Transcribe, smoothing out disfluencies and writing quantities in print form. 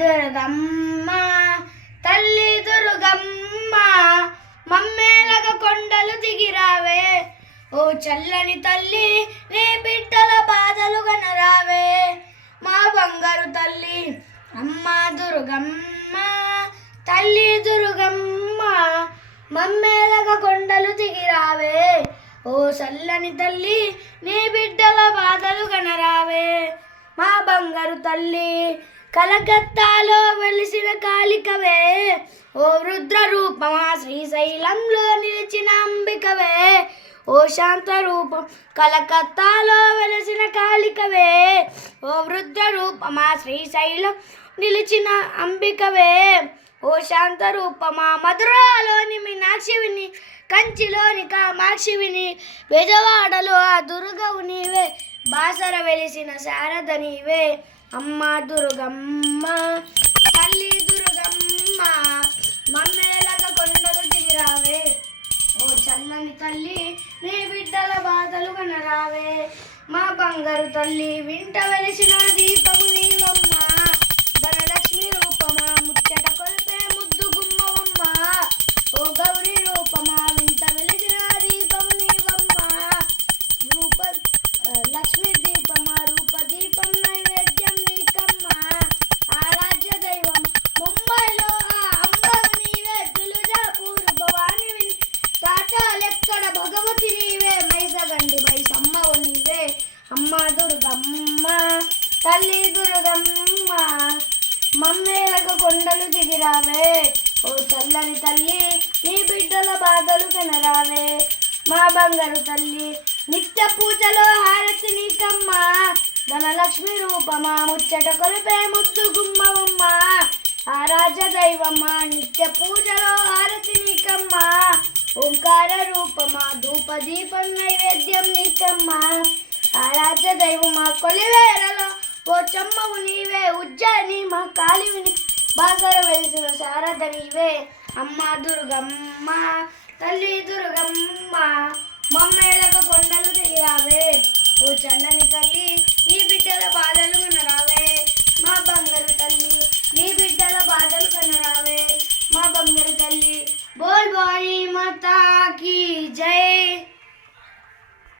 దుర్గమ్మ తల్లి దుర్గమ్మ మమ్మేలగ కొండలు దిగిరావే ఓ చల్లని తల్లి నీ బిడ్డల బాధలు గనరావే మా బంగారు తల్లి అమ్మ దుర్గమ్మ తల్లి దుర్గమ్మ మమ్మేలగ కొండలు దిగిరావే ఓ చల్లని తల్లి నీ బిడ్డల బాధలు గనరావే మా బంగారు తల్లి కలకత్తాలో వెలిసిన కాళికవే ఓ రుద్ర రూపమా శ్రీశైలంలో నిలిచిన అంబికవే ఓ శాంత రూపం కలకత్తాలో వెలిసిన కాళికవే ఓ రుద్ర రూపమా శ్రీశైలం నిలిచిన అంబికవే ఓ శాంత రూపమా మధురాలోని మీనాక్షివిని కంచిలోని కామాక్షివిని బెజవాడలో ఆ దుర్గవు నీవే బాసర వెలిసిన శారద నీవే అమ్మ దుర్గమ్మ తల్లి దుర్గమ్మ మమ్మేలగ కొండలు దిగిరావే ఓ చల్లని తల్లి నీ బిడ్డల బాధలు కనరావే మా బంగారు తల్లి వింట వెలిసిన దీపము నీవమ్మ ధనలక్ష్మి రూపమా ముచ్చట కొల్పే ముద్దు గుమ్మవమ్మ ఓ గౌరీ రూపమా వింట వెలిసిన దీపము నీవమ్మ రూప లక్ష్మీ దీపమా రూప దీపం నైవేద్యం నీకమ్మ ఆరాధ్య దైవం ముంబైలో ఆ అంబవ నీవే తులుజాపూర్ భవాని విని తాటాలెక్కడ భగవతి నీవే మైసగండి మైసమ్మవు నీవే అమ్మ దుర్గమ్మ తల్లి దుర్గమ్మ మమ్మేలగ కొండలు దిగిరావే ఓ చల్లని తల్లి నీ బిడ్డల బాధలు కనరావే మా బంగారు తల్లి నిత్య పూజలో హారతి నీకమ్మ ధనలక్ష్మి రూపమా ముచ్చట కొలిపే ముద్దు గుమ్మవమ్మ ఆరాధ్య దైవమ్మ నిత్య పూజలో హారతి నీకమ్మ ఓంకార రూపమా ధూప దీపం నైవేద్యం నీకమ్మ ఆరాధ్య దైవమా కొలివేలలో ఓ చమ్మవు నీవే ఉజ్జయిని మా కాళివిని బాసర వెలిసిన శారద నీవే అమ్మ దుర్గమ్మ తల్లి దుర్గమ్మ మమ్మేలగ కొండలు దిగిరావే ఓ చల్లని తల్లి నీ బిడ్డల బాధలు కనరావే మా బంగారు తల్లి నీ బిడ్డల బాధలు కనరావే మా బంగారు తల్లి బోల్ బాయి మాతా కీ జై.